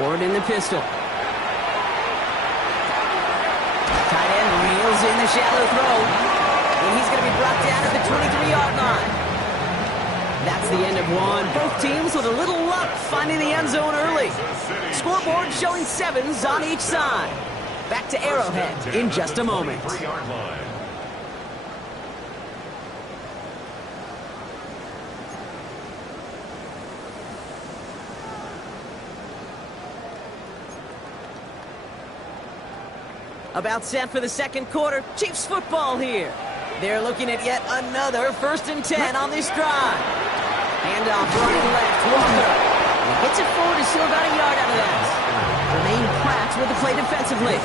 Ward in the pistol. Tight end reels in the shallow throw. And he's going to be brought down at the 23-yard line. That's the end of one. Both teams with a little luck finding the end zone early. Scoreboard showing 7s on each side. Back to Arrowhead in just a moment. About set for the second quarter. Chiefs football here. They're looking at yet another 1st and 10 on this drive. Handoff running left. Walker hits it forward and still got a yard out of that. Remain Pratt with the play defensively.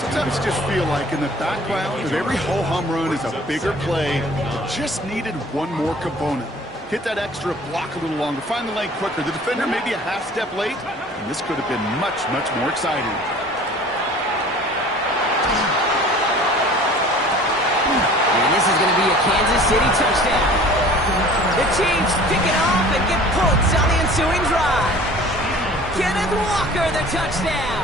Sometimes I just feel like in the background of every ho-hum run is a bigger play that just needed one more component. Hit that extra block a little longer. Find the lane quicker. The defender may be a half step late, and this could have been much, much more exciting. This is going to be a Kansas City touchdown. The Chiefs pick it off and get points on the ensuing drive. Kenneth Walker, the touchdown.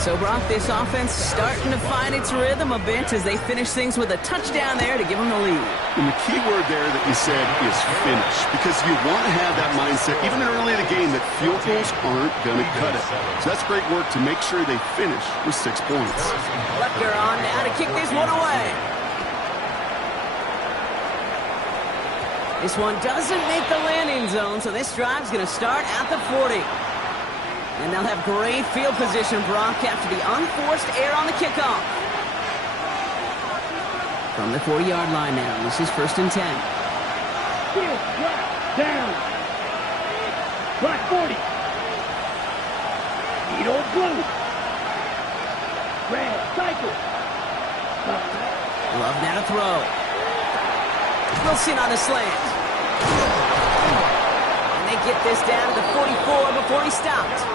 So, Brock, this offense starting to find its rhythm a bit as they finish things with a touchdown there to give them the lead. And the key word there that you said is finish, because you want to have that mindset, even early in the game, that field goals aren't going to cut it. So that's great work to make sure they finish with 6 points. Butker on now to kick this one away. This one doesn't make the landing zone, so this drive's going to start at the 40. And they'll have great field position, Brock, after the unforced error on the kickoff. From the 40-yard line now, this is 1st and 10. Field down. Black 40. Needle blue. Red cycle. Love now to throw. Wilson on the slant. And they get this down to the 44 before he stopped.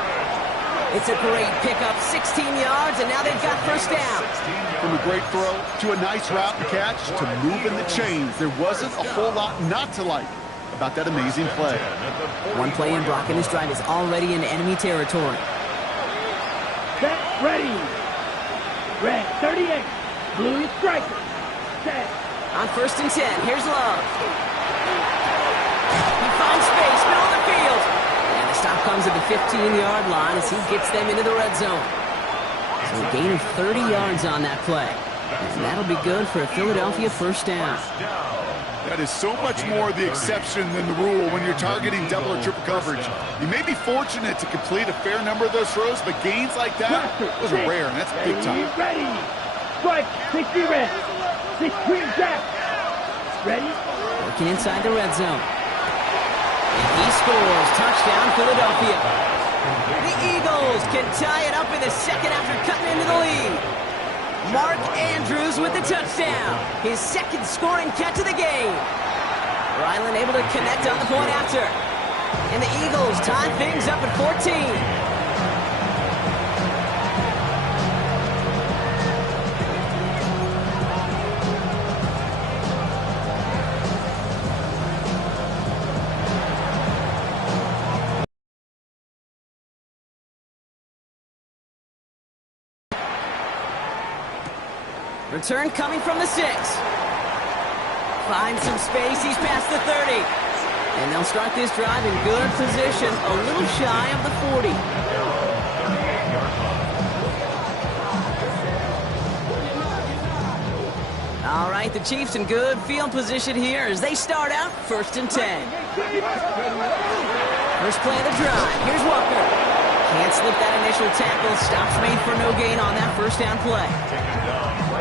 It's a great pickup, 16 yards, and now they've got 1st down. From a great throw to a nice route and catch to moving the chains, there wasn't a whole lot not to like about that amazing play. One play in, Brock, and this drive is already into enemy territory. Set, ready. Red 38, blue striker. Set. On 1st and 10, here's Love. He finds space, middle of the field. And the stop comes at the 15-yard line as he gets them into the red zone. So a gain of 30 yards on that play. And that'll be good for a Philadelphia 1st down. That is so much more the exception than the rule when you're targeting double or triple coverage. You may be fortunate to complete a fair number of those throws, but gains like that, those are rare, and that's big time. Ready. Strike, 60 red. 6 green jack. Ready? Working inside the red zone. And he scores. Touchdown, Philadelphia. The Eagles can tie it up in the second after cutting into the lead. Mark Andrews with the touchdown. His 2nd scoring catch of the game. Ryland able to connect on the point after. And the Eagles tie things up at 14. Return coming from the 6. Finds some space. He's past the 30. And they'll start this drive in good position, a little shy of the 40. All right, the Chiefs in good field position here as they start out 1st and 10. First play of the drive. Here's Walker. Can't slip that initial tackle. Stops made for no gain on that 1st down play.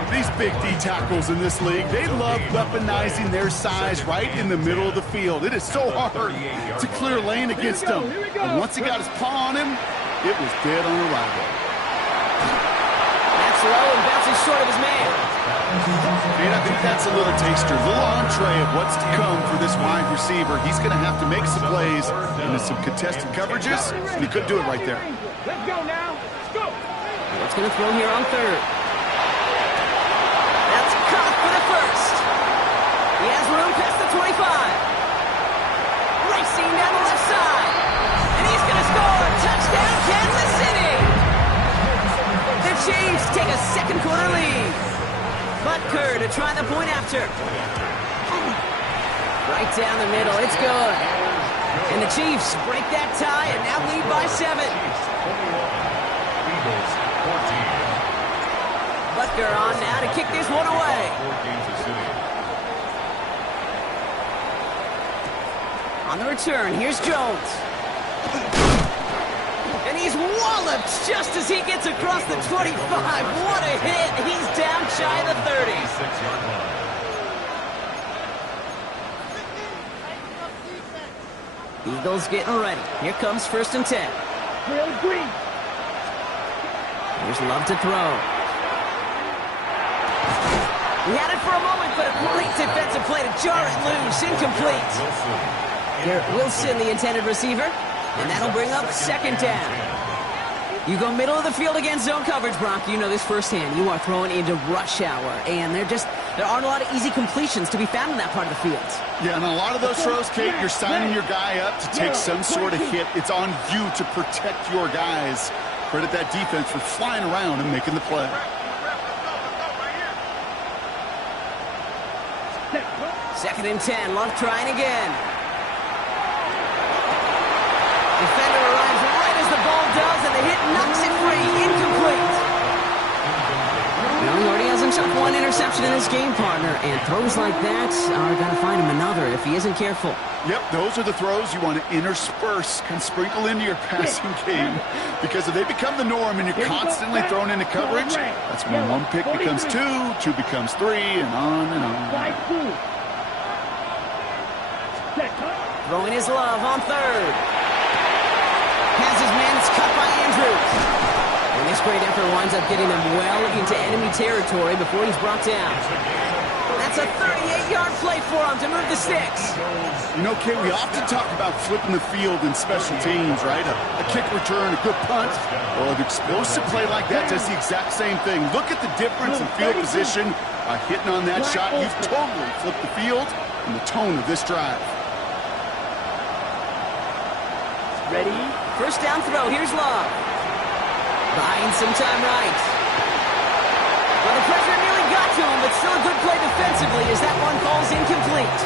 These big D tackles in this league, they love weaponizing their size right in the middle of the field. It is so hard to clear lane against them. And once he got his paw on him, it was dead on arrival. That's low and bounces short of his man. And I think that's a little taster, a little entree of what's to come for this wide receiver. He's going to have to make some plays into some contested coverages, and he couldn't do it right there. Let's go now. Let's go. What's going to throw here on 3rd? That's caught for the 1st. He has room past the 25. Butker to try the point after. Right down the middle. It's good. And the Chiefs break that tie and now lead by 7. Butker on now to kick this one away. On the return, here's Jones. And he's walloped just as he gets across the 25. What a hit. He's down shy of the 30. Eagles getting ready. Here comes 1st and 10. Here's Love to throw. He had it for a moment, but a great defensive play to jar it loose. Incomplete. Garrett Wilson, the intended receiver. And that'll bring up 2nd down. You go middle of the field against zone coverage, Brock. You know this firsthand. You are throwing into rush hour. And there aren't a lot of easy completions to be found in that part of the field. Yeah, and a lot of those throws, Kate, you're signing your guy up to take some sort of hit. It's on you to protect your guys. Credit that defense for flying around and making the play. Second and 10. Love trying again. Defender arrives right as the ball does, and the hit knocks it free. Incomplete. Well, he already has himself one interception in his game, partner, and throws like that are going to find him another if he isn't careful. Yep, those are the throws you want to intersperse, kind of sprinkle into your passing game, because if they become the norm and you're constantly thrown into coverage, that's when 1 pick becomes 2, 2 becomes 3, and on and on. Throwing his Love on 3rd. Has his man, it's cut by Andrews. And this great effort winds up getting them well into enemy territory before he's brought down. That's a 38-yard play for him to move the sticks. You know, Kate, we often talk about flipping the field in special teams, right? A kick return, a good punt. Well, an explosive play like that does the exact same thing. Look at the difference in field position by hitting on that shot. You've totally flipped the field and the tone of this drive. Ready? 1st down throw. Here's Love. Buying some time right. Well, the pressure nearly got to him, but still a good play defensively as that one falls incomplete.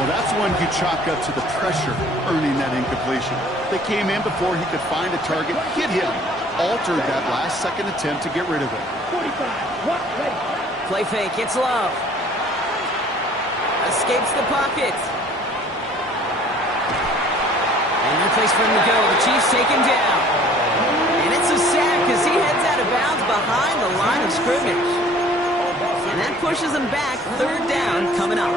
Well, that's one you chalk up to the pressure earning that incompletion. They came in before he could find a target, hit him, altered that last-second attempt to get rid of it. 45. Ready. Play fake. It's Love. Escapes the pocket. And no place for him to go. The Chiefs take him down. And it's a sack as he heads out of bounds behind the line of scrimmage. And that pushes them back. 3rd down coming up.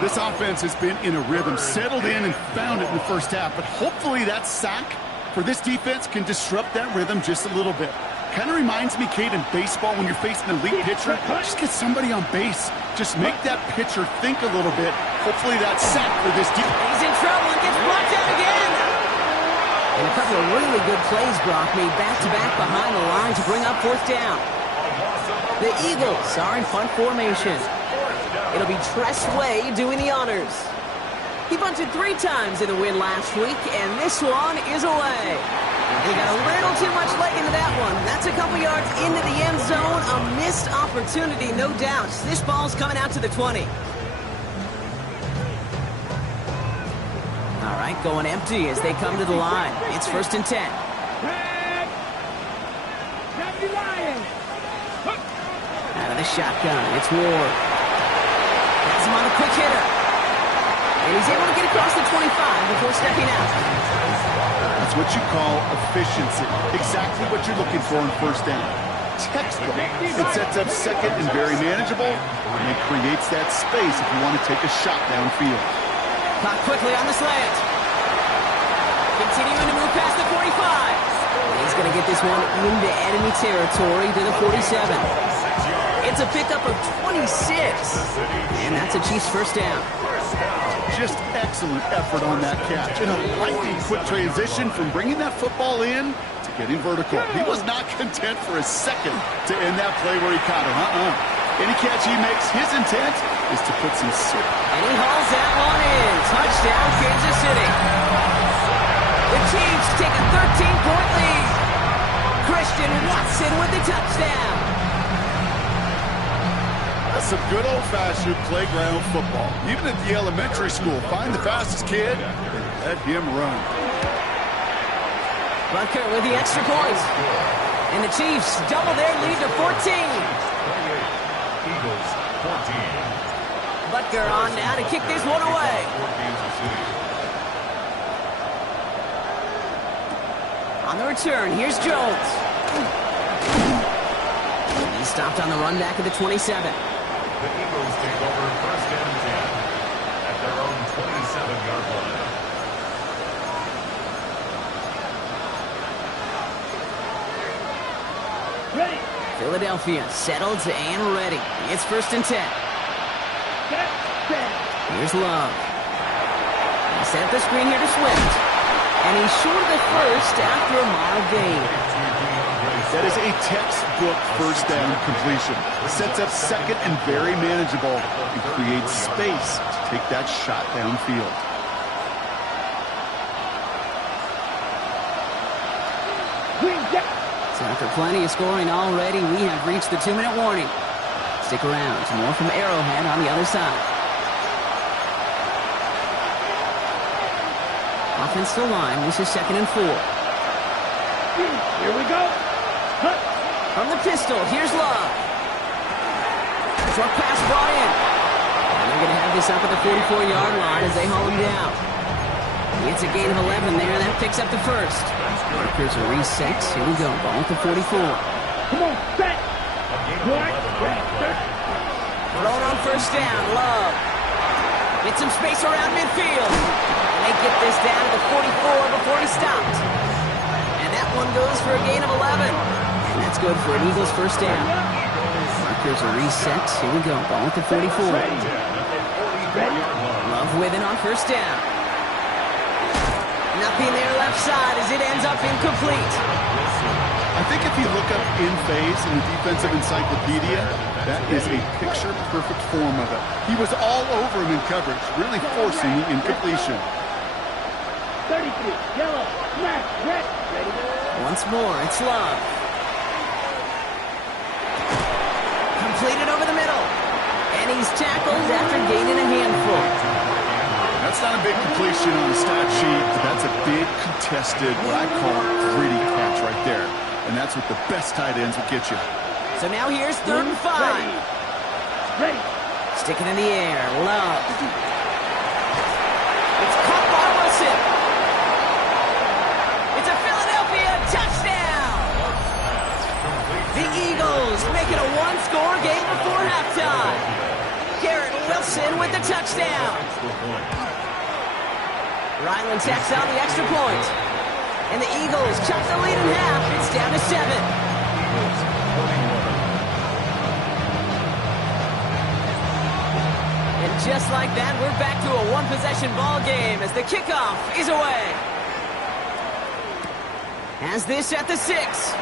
This offense has been in a rhythm, settled in and found it in the first half. But hopefully that sack for this defense can disrupt that rhythm just a little bit. Kind of reminds me, Kate, in baseball when you're facing an elite pitcher, just get somebody on base. Just make that pitcher think a little bit. Hopefully that sack for this defense. He's in trouble and gets blocked out again. And a couple of really good plays, Brock, made back-to-back behind the line to bring up 4th down. The Eagles are in punt formation. It'll be Tress Way doing the honors. He bunted 3 times in the win last week, and this one is away. He got a little too much leg into that one. That's a couple yards into the end zone. A missed opportunity, no doubt. This ball's coming out to the 20. All right, going empty as they come to the line. It's 1st and 10. Out of the shotgun, it's Ward. Has him on a quick hitter. And he's able to get across the 25 before stepping out. That's what you call efficiency. Exactly what you're looking for in 1st down. Textbook. It sets up 2nd and very manageable, and it creates that space if you want to take a shot downfield. Caught quickly on the slant. Continuing to move past the 45. And he's going to get this one into enemy territory to the 47. It's a pickup of 26. And that's a Chiefs 1st down. Just excellent effort on that catch. And a lightning quick transition from bringing that football in to getting vertical. He was not content for a second to end that play where he caught it. Any catch he makes, his intent is to put some soup. And he hauls that one in. Touchdown, Kansas City. The Chiefs take a 13-point lead. Christian Watson with the touchdown. some good old-fashioned playground football. Even at the elementary school, find the fastest kid and let him run. Butker with the extra point. And the Chiefs double their lead to 14. Eagles 14. Butker on now to kick this one away. On the return, here's Jones. He's stopped on the run back at the 27. The Eagles take over first and 10 at their own 27-yard line. Ready. Philadelphia settled and ready. It's first and 10. Set. Here's Love. He set up the screen here to Swift. And he's short of the first after a mile gain. That is a textbook first down completion. Sets up second and very manageable and creates space to take that shot downfield. So after plenty of scoring already, we have reached the 2-minute warning. Stick around. More from Arrowhead on the other side. Offensive line. This is 2nd and 4. Here we go. Cut. From the pistol, here's Love. Short pass brought in. And they're going to have this up at the 44-yard line as they haul him down. It's a gain of 11 there. That picks up the first. Markers are reset. Here we go. Ball at the 44. Come on, set. Thrown on first down. Love. Get some space around midfield. And they get this down to the 44 before he stopped. And that one goes for a gain of 11. And that's good for an Eagles first down. Markers are reset. Here we go. Ball at the 44. Love with it on first down. Nothing there left side as it ends up incomplete. I think if you look up in phase in the defensive encyclopedia, that is a picture-perfect form of it. He was all over him in coverage, really forcing the incompletion. 33, yellow, smash, red, ready. Once more, it's Love. Completed over the middle. And he's tackled after gaining a handful. That's not a big completion on the stat sheet, but that's a big contested, what I call gritty catch right there. And that's what the best tight ends will get you. So now here's 3rd and 5. Ready. Stick it in the air. Love. It's caught by Wilson. It's a Philadelphia touchdown. The Eagles make it a one-score game before halftime. Garrett Wilson with the touchdown. Ryland tacks on the extra point. And the Eagles chop the lead in half. It's down to 7. And just like that, we're back to a one-possession ball game as the kickoff is away. Has this at the 6.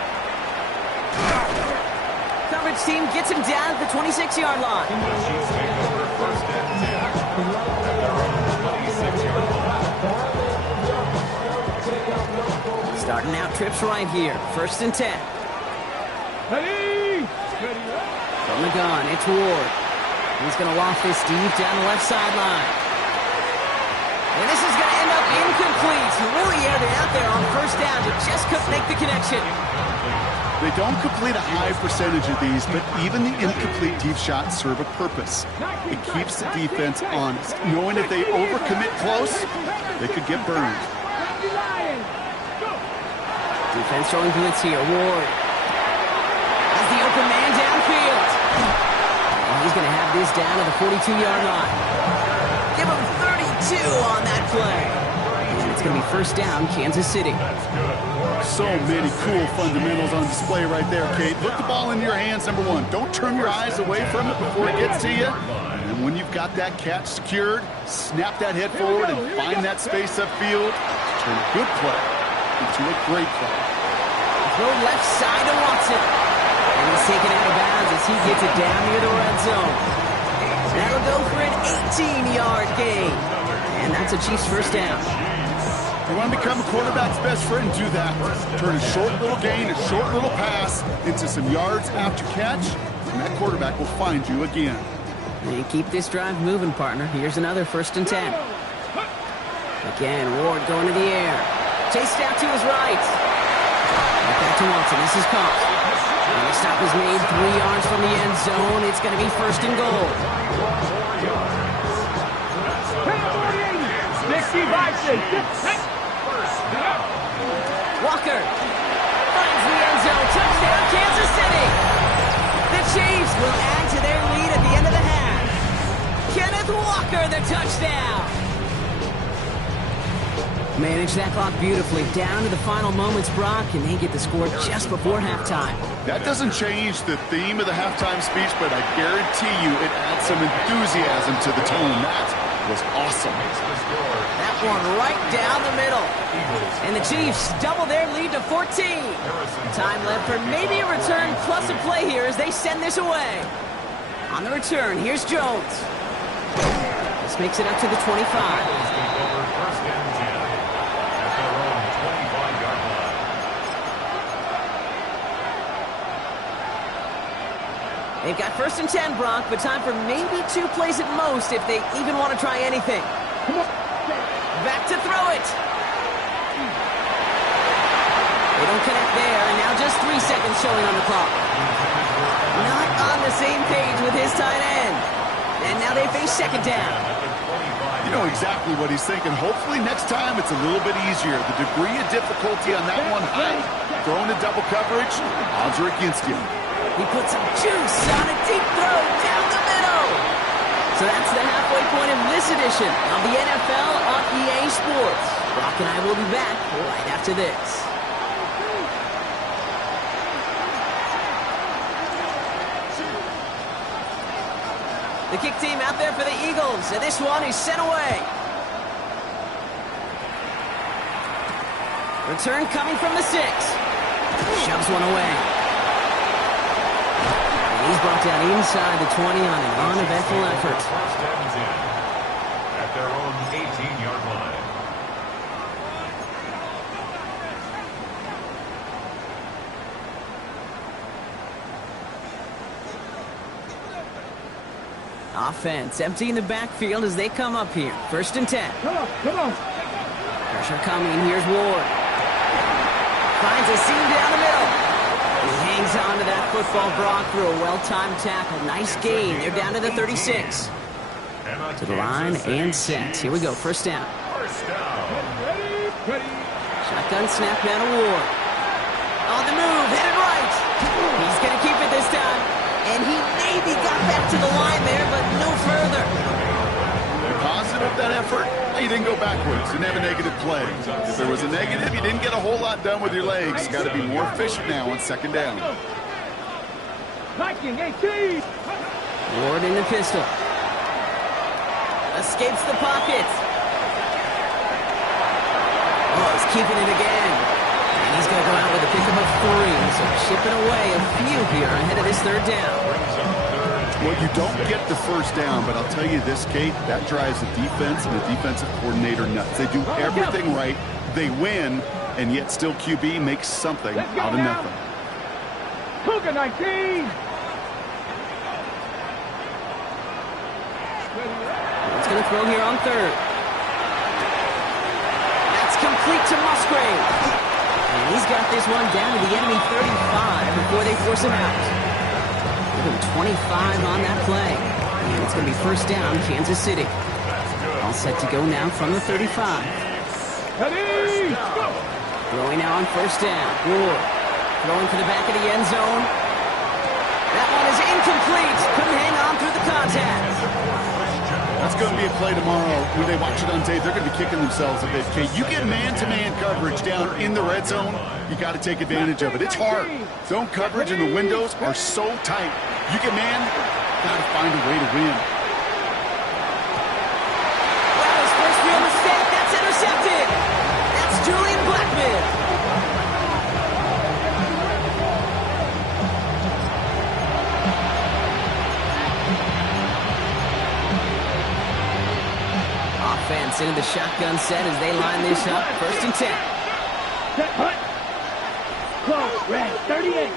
Coverage team gets him down at the 26-yard line. First and 10 at their own 26-yard line. Starting out trips right here. 1st and 10. Ready. From the gun, it's Ward. He's going to loft this deep down the left sideline. And this is going to end up incomplete. He really aired it out there on first down, but just couldn't make the connection. They don't complete a high percentage of these, but even the incomplete deep shots serve a purpose. It keeps the defense honest, knowing if they overcommit close, they could get burned. Defense showing blitz here. Ward has the open man downfield. And he's going to have this down to the 42-yard line. Give him 32 on that play. And it's going to be first down, Kansas City. So many cool fundamentals on display right there, Kate. Put the ball in your hands, number one. Don't turn your eyes away from it before it gets to you. And when you've got that catch secured, snap that head forward and find that space upfield. Turn a good play into a great play. Throw left side to Watson. And he's taken out of bounds as he gets it down near the red zone. That'll go for an 18-yard gain. And that's a Chiefs first down. You want to become a quarterback's best friend, do that. Turn a short little gain, a short little pass into some yards after catch. and that quarterback will find you again. And keep this drive moving, partner. Here's another 1st and 10. Again, Ward going to the air. Chased out to his right. Back to Watson. This is caught. And the stop is made 3 yards from the end zone. It's going to be 1st and goal. 60 Vikings. Walker finds the end zone. Touchdown, Kansas City. The Chiefs will add to their lead at the end of the half. Kenneth Walker, the touchdown. Manage that clock beautifully. Down to the final moments, Brock, and they get the score just before halftime. That doesn't change the theme of the halftime speech, but I guarantee you it adds some enthusiasm to the tone. That was awesome. That one right down the middle. And the Chiefs double their lead to 14. Time left for maybe a return plus a play here as they send this away. On the return, here's Jones. This makes it up to the 25. They've got 1st and 10, Brock, but time for maybe 2 plays at most if they even want to try anything. Back to throw it. They don't connect there, and now just 3 seconds showing on the clock. Not on the same page with his tight end. And now they face 2nd down. You know exactly what he's thinking. Hopefully next time it's a little bit easier. The degree of difficulty on that one high. Throwing in double coverage, odds are against you. He puts some juice on a deep throw down the middle. So that's the halfway point of this edition of the NFL on EA Sports. Brock and I will be back right after this. The kick team out there for the Eagles, and this one is sent away. Return coming from the 6. Shoves one away. He's brought down inside the 20 on an uneventful effort. First and 10 at their own 18-yard line. Offense emptying the backfield as they come up here. 1st and 10. Come on. Pressure coming. Here's Ward. Finds a seam down the middle. He hangs on to that football, Brock, through a well-timed tackle. Nice gain. They're down to the 36. To the line and set. Here we go. 1st down. Shotgun snap now to Ward. On the move. Headed right. He's going to keep it this time. And he maybe got back to the line there, but no further. Positive that effort. You didn't go backwards. Didn't have a negative play. If there was a negative, you didn't get a whole lot done with your legs. Got to be more efficient now on 2nd down. Viking 18. Ward in the pistol. Escapes the pocket. Oh, he's keeping it again. And he's going to go out with a pickup of 3. So chipping away a few here ahead of this 3rd down. Well, you don't get the 1st down, but I'll tell you this, Kate, that drives the defense and the defensive coordinator nuts. They do everything right. They win, and yet still QB makes something out of nothing. Cougar 19. It's going to throw here on 3rd. That's complete to Musgrave. And he's got this one down to the enemy 35 before they force him out. Give him 25 on that play. And it's going to be 1st down, Kansas City. All set to go now from the 35. Throwing now on 1st down. Ward throwing for the back of the end zone. That one is incomplete. Couldn't hang on through the contact. That's going to be a play tomorrow. When they watch it on tape, they're going to be kicking themselves a bit. Kate, you get man-to-man coverage down in the red zone, you got to take advantage of it. It's hard. Zone coverage and the windows are so tight. You get man, got to find a way to win. Well, his first real mistake. That's intercepted. That's Julian Blackman. Offense into the shotgun set as they line this up. 1st and 10. Set, hunt. Close, red, 38.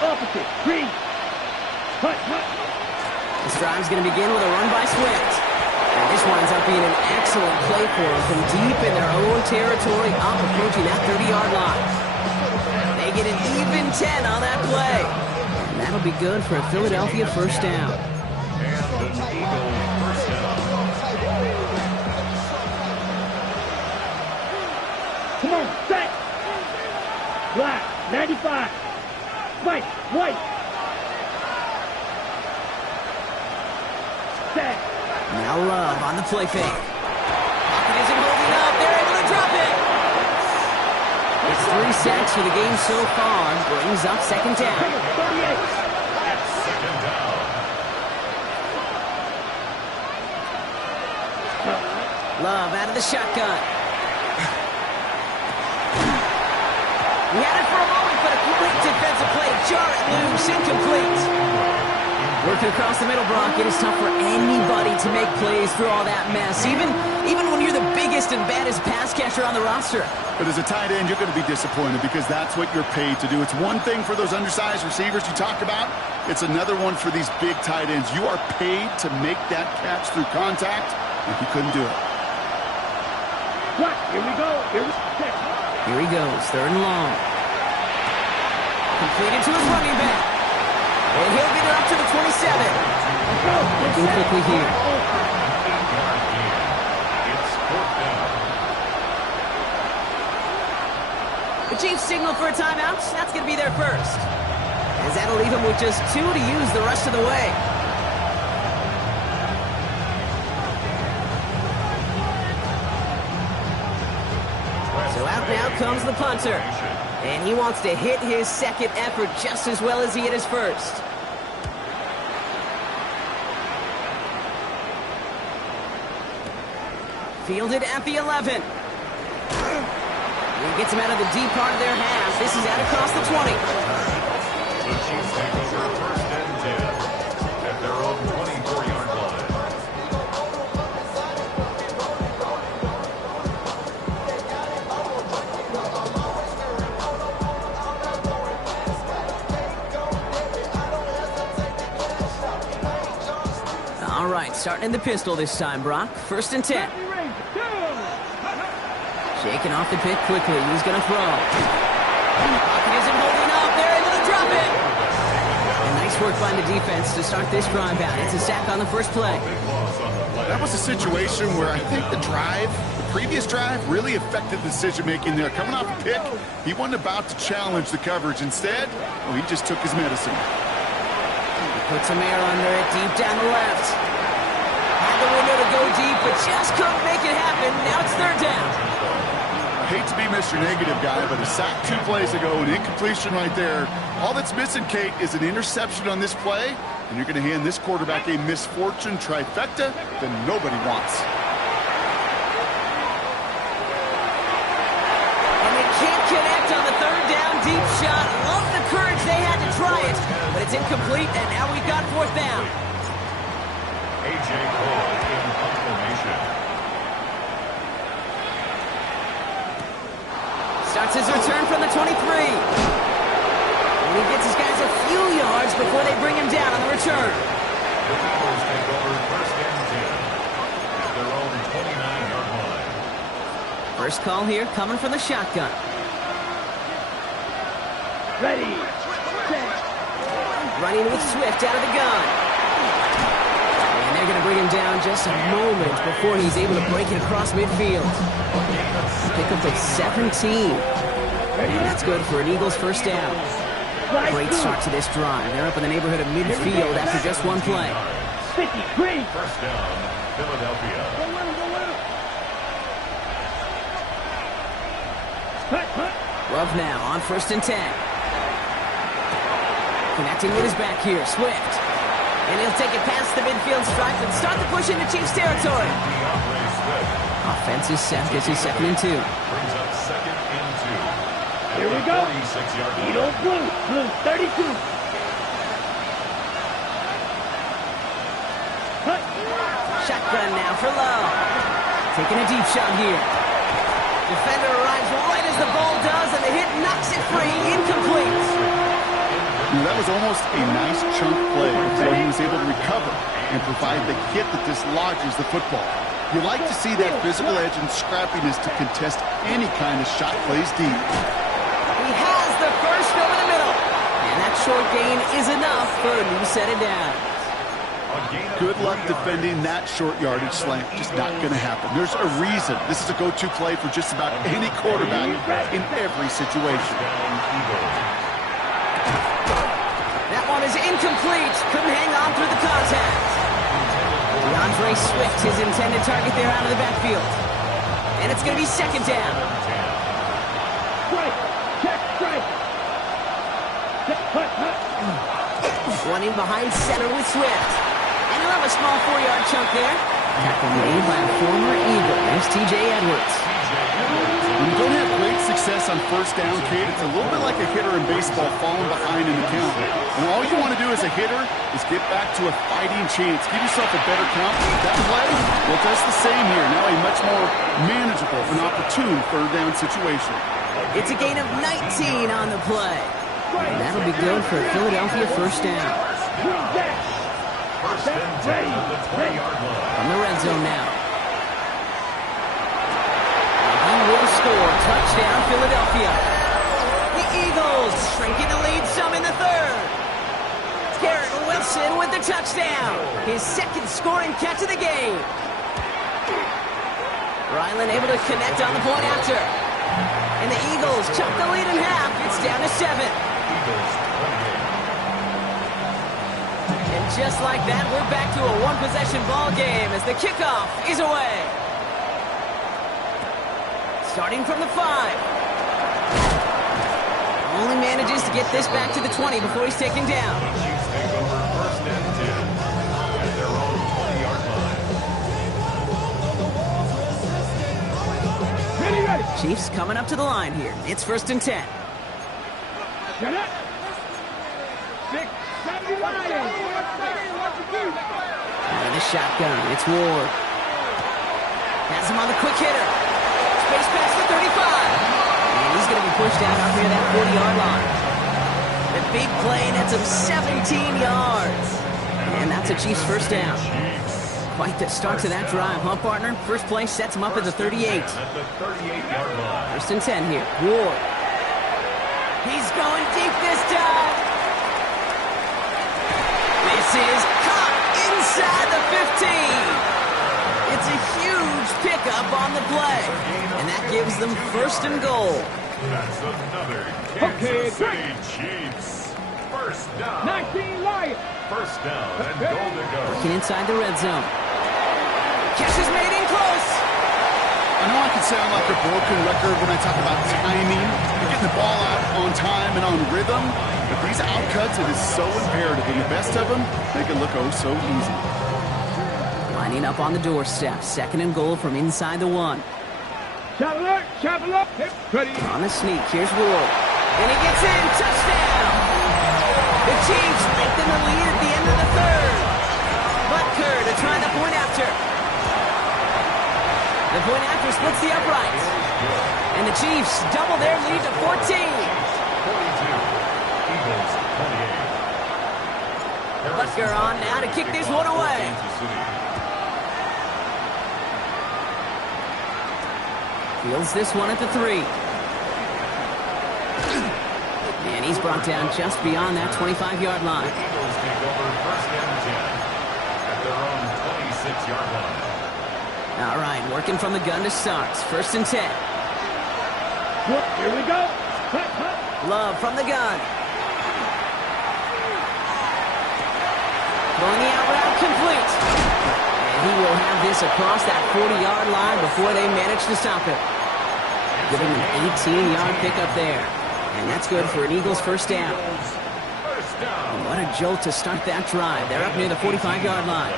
Opposite. Green. Hut, hut. This drive's going to begin with a run by Swift. And this winds up being an excellent play for them from deep in their own territory, up approaching that 30-yard line. They get an even 10 on that play. And that'll be good for a Philadelphia first down. And an Eagle first down. Come on, set. Black, 95. Spike, white. Set. Now Love on the play fake. Pocket isn't holding up. They're able to drop it. It's 3 sacks for the game so far. Brings up second down. 38. That's second down. Love out of the shotgun. He had it for a moment, but a great defensive play to jar it loose. Incomplete. Working across the middle, Brock, it is tough for anybody to make plays through all that mess, even when you're the biggest and baddest pass catcher on the roster. But as a tight end, you're going to be disappointed because that's what you're paid to do. It's one thing for those undersized receivers you talk about. It's another one for these big tight ends. You are paid to make that catch through contact, and he couldn't do it. What? Here we go. Here he goes, third and long. Completed to his running back. And he'll get it up to the 27. Looking quickly here. It's fourth down. The Chiefs signal for a timeout. That's going to be their first. As that'll leave them with just 2 to use the rest of the way. So out now comes the punter. And he wants to hit his second effort just as well as he hit his first. Fielded at the 11. He gets him out of the deep part of their half. This is out across the 20. The Chiefs take over first and 10 at their own 24-yard line. All right, starting in the pistol this time, Brock. First and 10. Shaking off the pick quickly. He's going to throw. Pocket isn't holding up. They're able to drop it. And nice work by the defense to start this drive out. It's a sack on the first play. That was a situation where I think the previous drive, really affected the decision-making there. Coming off a pick, he wasn't about to challenge the coverage. Instead, well, he just took his medicine. He put some air under it, deep down the left. Had the window to go deep, but just couldn't make it happen. Now it's third down. Hate to be Mr. Negative guy, but a sack 2 plays ago, an incompletion right there. All that's missing, Kate, is an interception on this play, and you're going to hand this quarterback a misfortune trifecta that nobody wants. And they can't connect on the third down deep shot. Love the courage they had to try it, but it's incomplete, and now we've got fourth down. A.J. Cole in punt formation. Starts his return from the 23. And he gets his guys a few yards before they bring him down on the return. The Eagles take over first and 10 at their own 29-yard line. First call here coming from the shotgun. Ready. Set. Running with Swift out of the gun. And they're going to bring him down just a moment before he's able to break it across midfield. Pickup of 17. And that's good for an Eagles first down. Great start to this drive. They're up in the neighborhood of midfield after just one play. 53. First down, Philadelphia. Love now on first and 10. Connecting with his back here, Swift. And he'll take it past the midfield stripe and start the push into Chiefs territory. Offense is set. This is second and 2. Brings up second and 2. Here we go. 46-yard line. Eagle blue. Blue 32. Hut. Shotgun now for Love. Taking a deep shot here. Defender arrives right as the ball does, and the hit knocks it free. Incomplete. You know, that was almost a nice chunk play, so he was able to recover and provide the hit that dislodges the football. You like to see that physical edge and scrappiness to contest any kind of shot plays deep. He has the first over the middle. And that short gain is enough for a new set of downs. Good luck defending that short yardage slant. Just not going to happen. There's a reason this is a go-to play for just about any quarterback in every situation. That one is incomplete. Couldn't hang on through the contact. DeAndre Swift, his intended target there out of the backfield. And it's going to be second down. Strike. Check strike. Hut. One in behind center with Swift. And he'll have a small 4-yard chunk there. Tackle made by a former Eagle. There's T.J. Edwards. When you don't have great success on first down, Kate, it's a little bit like a hitter in baseball falling behind in the count. And all you want to do as a hitter is get back to a fighting chance. Give yourself a better count. That play, well, does the same here. Now a much more manageable and opportune third down situation. It's a gain of 19 on the play. And that'll be good for a Philadelphia first down. First and 10 at the 20-yard line. From the red zone now. He will score. Touchdown, Philadelphia. The Eagles shrinking the lead some in the third. Garrett Wilson with the touchdown. His second scoring catch of the game. Ryland able to connect on the point after. And the Eagles chop the lead in half. It's down to 7. And just like that, we're back to a one-possession ball game as the kickoff is away. Starting from the 5. Only manages to get this back to the 20 before he's taken down. Chiefs take over first and 10 at their own 20-yard line. Ready. Chiefs coming up to the line here. It's first and 10. Shut up. 6, 7, Lions. Out of the shotgun, it's Ward. Has him on the quick hitter. Space past the 35. And he's going to be pushed out up near that 40-yard line. The big play nets him 17 yards. And that's a Chiefs first down. Quite the start to that drive, huh, partner? First play sets him up at the 38. At the 38-yard line. First and 10 here. Ward. He's going deep this time. This is caught inside the 15. It's a huge pickup on the play. And that gives them first and goal. That's another Kansas City Chiefs. First down. 19 Lions. First down and goal to go. Working inside the red zone. Catch is made in close. I know I can sound like a broken record when I talk about timing, getting the ball out on time and on rhythm, but these outcuts, it is so imperative, and the best of them make it look oh so easy. Lining up on the doorstep. Second and goal from inside the 1. Shot alert. Hip ready. On the sneak, here's Ward. And he gets in. Touchdown! The Chiefs lengthen the lead at the end of the third. Butker to try the point after. The point after splits the uprights. And the Chiefs double their lead to 14. 42. Eagles 28. Butker on now to kick this one away. Fields this one at the 3. And he's brought down just beyond that 25-yard line. Eagles take over first and 10 at their own 26-yard line. All right, working from the gun to start. First and 10. Here we go. Hut. Love from the gun. Throwing the out route complete. And he will have this across that 40-yard line before they manage to stop it. Giving him an 18-yard pickup there. And that's good for an Eagles first down. And what a jolt to start that drive. They're up near the 45-yard line.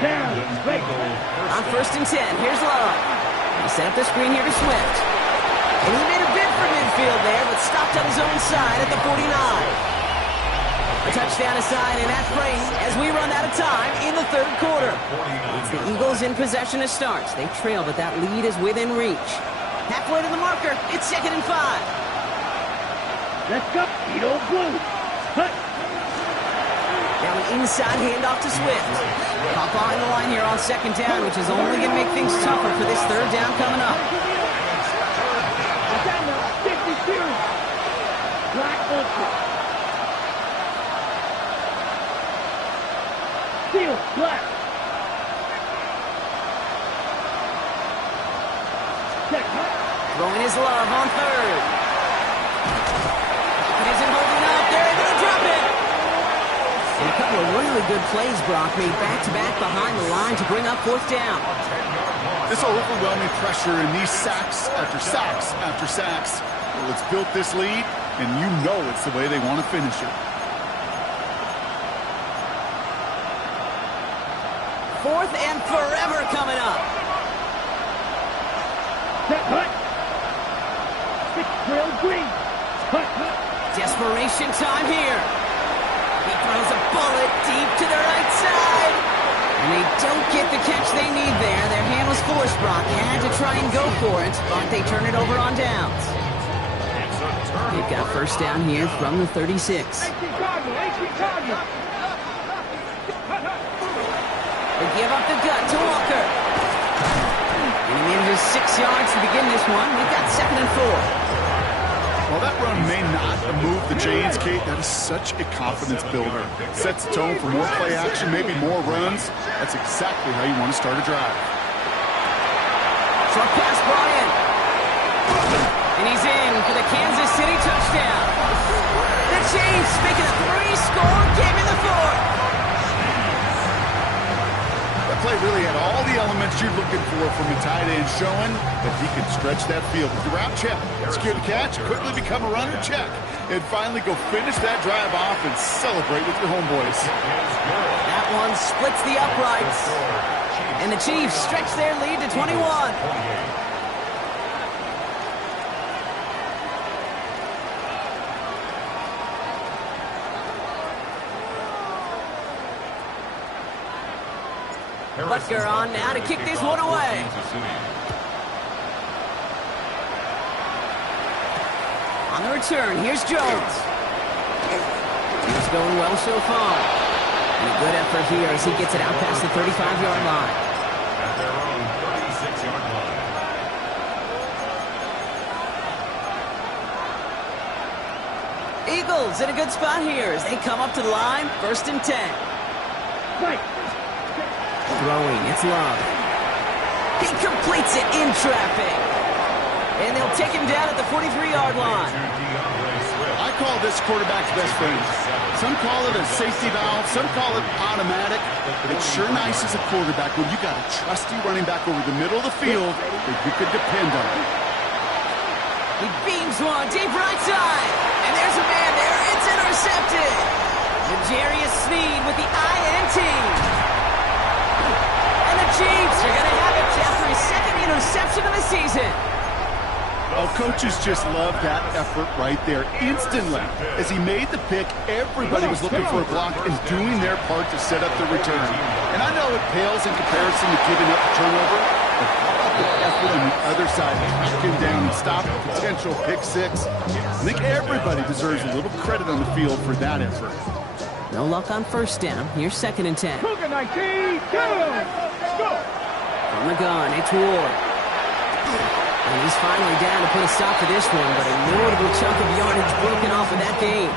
Down. Straight. On first and 10, here's Love. He set up the screen here to Swift. And he made a bid for midfield there, but stopped on his own side at the 49. A touchdown aside, and that's Brady as we run out of time in the third quarter. It's the Eagles in possession to start. They trail, but that lead is within reach. Halfway to the marker, it's 2nd and 5. Let's go. Edo Blue. Cut. Now an inside handoff to Swift. Caught behind the line here on second down, which is only going to make things tougher for this third down coming up. That's that now. 52. Black ultra. Steel. Black. Check. Throwing his love on third. It isn't holding up. They're going to drop it. And a couple of really good plays, Brock, made back-to-back behind the line to bring up fourth down. This overwhelming pressure and these sacks after sacks after sacks. Well, it's built this lead, and you know it's the way they want to finish it. Fourth and forever coming up. Set. Cut. Six trail green. Cut. Desperation time here. He throws a bullet deep to the right side. And they don't get the catch they need there. Their hand was forced, Brock. Had to try and go for it, but they turn it over on downs. They've got first down here from the 36. Chicago. They give up the gut to Walker. And he manages 6 yards to begin this one. We've got second and 4. While that run may not move the chains, Kate, that is such a confidence builder. Sets the tone for more play action, maybe more runs. That's exactly how you want to start a drive. Short pass brought in. And he's in for the Kansas City touchdown. The Chiefs making a 3-score game in the fourth. That play really had all the elements you're looking for from a tight end, showing that he can stretch that field with the route check, secure the catch, quickly become a runner check, and finally go finish that drive off and celebrate with your homeboys. That one splits the uprights. And the Chiefs stretch their lead to 21. Butker on now to kick this one away. On the return, here's Jones. He's going well so far. And a good effort here as he gets it out past the 35-yard line. At their own 36-yard line. Eagles in a good spot here as they come up to the line, first and 10. Right. Throwing, it's Love. He completes it in traffic. And they'll take him down at the 43-yard line. I call this quarterback's best friend. Some call it a safety valve, some call it automatic, but it's sure nice as a quarterback when you got a trusty running back over the middle of the field that you could depend on. He beams one deep right side. And there's a man there. It's intercepted. L'Jarius Sneed with the INT. And the Chiefs are going to have it after his second interception of the season. Oh, coaches just love that effort right there. Instantly, as he made the pick, everybody was looking for a block and doing their part to set up the return. And I know it pales in comparison to giving up the turnover, but how about the effort on the other side to track him down and stop a potential pick six? I think everybody deserves a little credit on the field for that effort. No luck on first down. Here's second and 10. Cougar 19, go! From the gun, it's Ward. And he's finally down to put a stop to this one, but a notable chunk of yardage broken off of that game.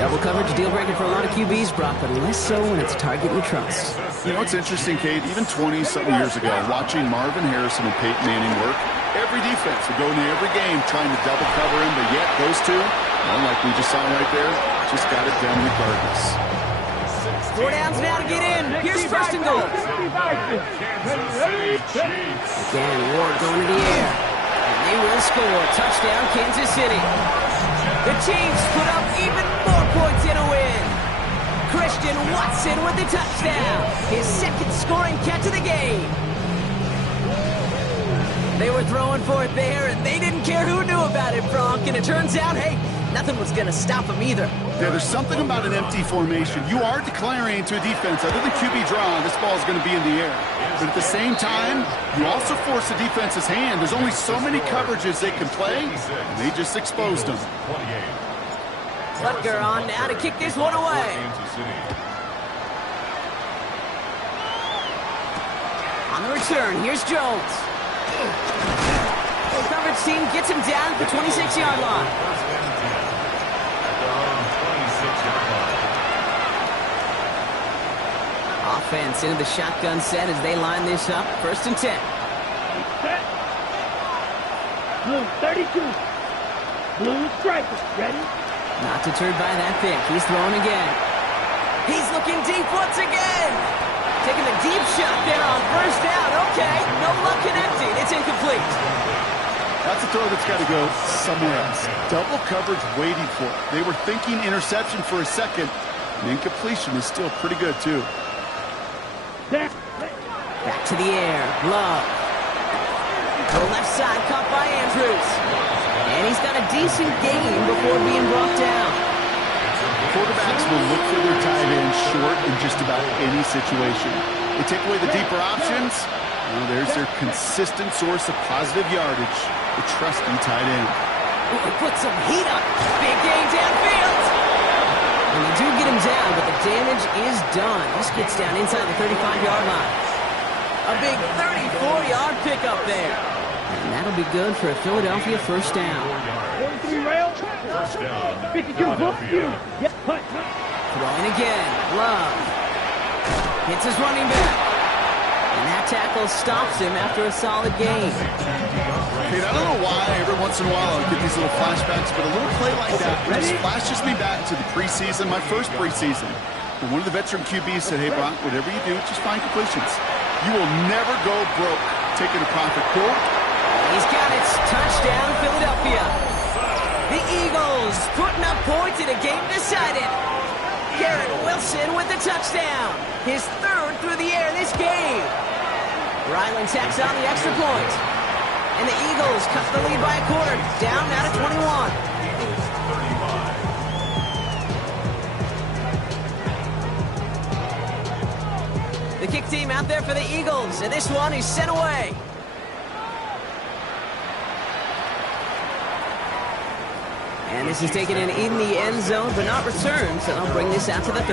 Double coverage, deal breaker for a lot of QBs, Brock, but less so when it's a target you trust. You know, it's interesting, Kate, even 20-something years ago, watching Marvin Harrison and Peyton Manning work, every defense would go into every game trying to double cover him, but yet those two, well, like we just saw right there, just got it done regardless. 4 downs now to get in. Here's first and goal. Again, Ward going to the air. And they will score. Touchdown, Kansas City. The Chiefs put up even more points in a win. Christian Watson with the touchdown. His second scoring catch of the game. They were throwing for it there, and they didn't care who knew about it, Brock. And it turns out, hey, nothing was going to stop them either. Yeah, there's something about an empty formation. You are declaring to a defense, other than QB draw, this ball is going to be in the air. But at the same time, you also force the defense's hand. There's only so many coverages they can play, and they just exposed them. Butker on now to kick this one away. On the return, here's Jones. The coverage team gets him down at the 26-yard line. First and 10 at their own 26-yard line. Offense into the shotgun set as they line this up. First and 10. Set. Blue 32. Blue striker. Ready? Not deterred by that pick. He's throwing again. He's looking deep once again. Taking a deep shot there on first down. Okay, no luck connecting. It's incomplete. That's a throw that's got to go somewhere else. Double coverage waiting for it. They were thinking interception for a second. And incompletion is still pretty good, too. Back. Back to the air. Love. To the left side, caught by Andrews. And he's got a decent gain before being brought down. Quarterbacks will look for their tight end short in just about any situation. They take away the deeper options. Well, there's their consistent source of positive yardage, the trusty tight end. Ooh, put some heat up. Big gain downfield. And they do get him down, but the damage is done. This gets down inside the 35-yard line. A big 34-yard pickup there. And that'll be good for a Philadelphia first down. 43 rail. First down, 52 book you. Philadelphia. Yep. Punt. Throwing again. Love. Hits his running back. And that tackle stops him after a solid gain. Hey, I don't know why every once in a while I'll get these little flashbacks, but a little play like that just flashes me back to the preseason, my first preseason. And one of the veteran QBs said, hey, Brock, whatever you do, just find completions. You will never go broke taking a profit pool. He's got it. Touchdown, Philadelphia. The Eagles putting up points in a game decided. Garrett Wilson with the touchdown. His third through the air this game. Ryland tacks on the extra point. And the Eagles cut the lead by a quarter. Down now to 21. The kick team out there for the Eagles. And this one is sent away. And this is taken in the end zone, but not returned, so they'll bring this out to the 30.